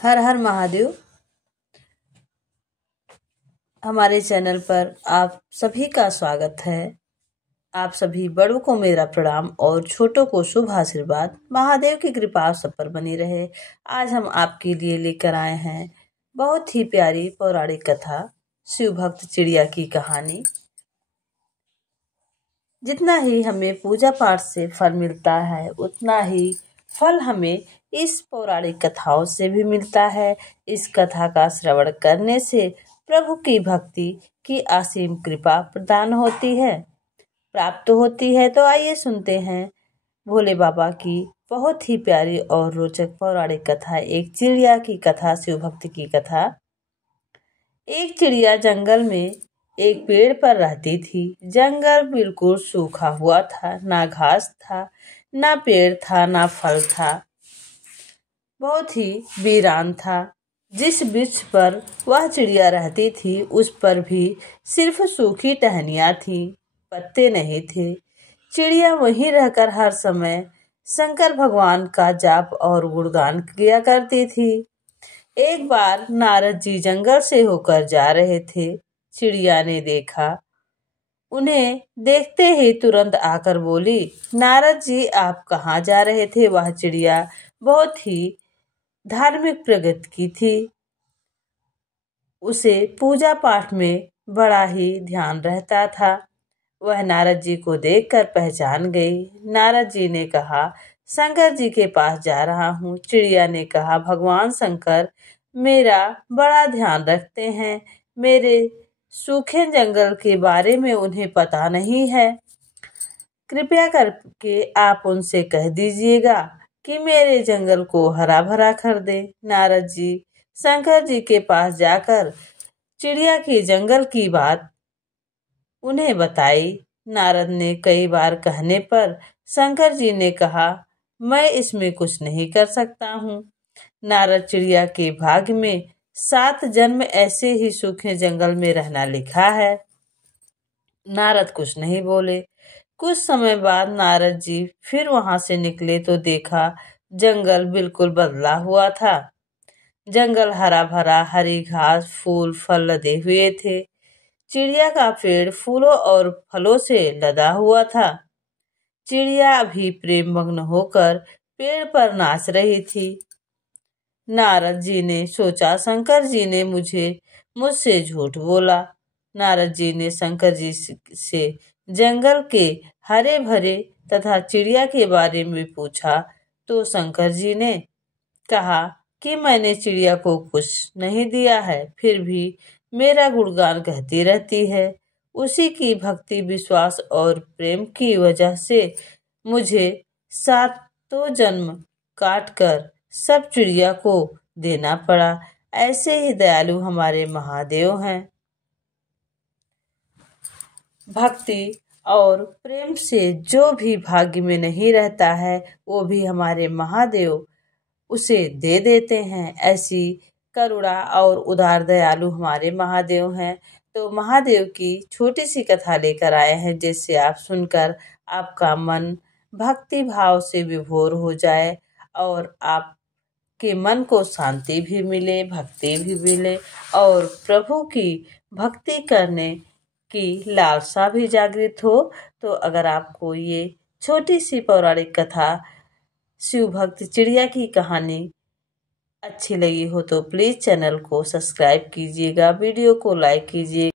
हर हर महादेव। हमारे चैनल पर आप सभी का स्वागत है। आप सभी बड़ों को मेरा प्रणाम और छोटों को शुभ आशीर्वाद। महादेव की कृपा आप सब पर बनी रहे। आज हम आपके लिए लेकर आए हैं बहुत ही प्यारी पौराणिक कथा, शिव भक्त चिड़िया की कहानी। जितना ही हमें पूजा पाठ से फल मिलता है, उतना ही फल हमें इस पौराणिक कथाओं से भी मिलता है। इस कथा का श्रवण करने से प्रभु की भक्ति की असीम कृपा प्रदान होती है, प्राप्त होती है। तो आइए सुनते हैं भोले बाबा की बहुत ही प्यारी और रोचक पौराणिक कथा, एक चिड़िया की कथा, शिव भक्त की कथा। एक चिड़िया जंगल में एक पेड़ पर रहती थी। जंगल बिल्कुल सूखा हुआ था, ना घास था, ना पेड़ था, ना फल था, बहुत ही वीरान था। जिस वृक्ष पर वह चिड़िया रहती थी, उस पर भी सिर्फ सूखी टहनियाँ थी, पत्ते नहीं थे। चिड़िया वहीं रहकर हर समय शंकर भगवान का जाप और गुणगान किया करती थी। एक बार नारद जी जंगल से होकर जा रहे थे। चिड़िया ने देखा, उन्हें देखते ही तुरंत आकर बोली, नारद जी आप कहाँ जा रहे थे? वह चिड़िया बहुत ही धार्मिक प्रकृति की थी। उसे पूजा पाठ में बड़ा ही ध्यान रहता था। वह नारद जी को देखकर पहचान गई। नारद जी ने कहा, शंकर जी के पास जा रहा हूँ। चिड़िया ने कहा, भगवान शंकर मेरा बड़ा ध्यान रखते हैं, मेरे सूखे जंगल के बारे में उन्हें पता नहीं है। कृपया करके आप उनसे कह दीजिएगा कि मेरे जंगल को हरा भरा कर दे। नारद जी शंकर जी के पास जाकर चिड़िया के जंगल की बात उन्हें बताई। नारद ने कई बार कहने पर शंकर जी ने कहा, मैं इसमें कुछ नहीं कर सकता हूँ। नारद चिड़िया के भाग्य में 7 जन्म ऐसे ही सूखे जंगल में रहना लिखा है। नारद कुछ नहीं बोले। कुछ समय बाद नारद जी फिर वहां से निकले तो देखा जंगल बिल्कुल बदला हुआ था। जंगल हरा भरा, हरी घास, फूल, फल लदे हुए थे। चिड़िया का पेड़ फूलों और फलों से लदा हुआ था। चिड़िया अभी प्रेम मग्न होकर पेड़ पर नाच रही थी। नारद जी ने सोचा, शंकर जी ने मुझसे झूठ बोला। नारद जी ने शंकर जी से जंगल के हरे भरे तथा चिड़िया के बारे में पूछा तो शंकर जी ने कहा कि मैंने चिड़िया को कुछ नहीं दिया है, फिर भी मेरा गुणगान कहती रहती है। उसी की भक्ति, विश्वास और प्रेम की वजह से मुझे 7 जन्म काटकर सब चिड़िया को देना पड़ा। ऐसे ही दयालु हमारे महादेव हैं। भक्ति और प्रेम से जो भी भाग्य में नहीं रहता है, वो भी हमारे महादेव उसे दे देते हैं। ऐसी करुणा और उदार दयालु हमारे महादेव हैं। तो महादेव की छोटी सी कथा लेकर आए हैं, जिससे आप सुनकर आपका मन भक्ति भाव से विभोर हो जाए और आपके मन को शांति भी मिले, भक्ति भी मिले और प्रभु की भक्ति करने की लालसा भी जागृत हो। तो अगर आपको ये छोटी सी पौराणिक कथा, शिव भक्त चिड़िया की कहानी अच्छी लगी हो तो प्लीज़ चैनल को सब्सक्राइब कीजिएगा, वीडियो को लाइक कीजिए।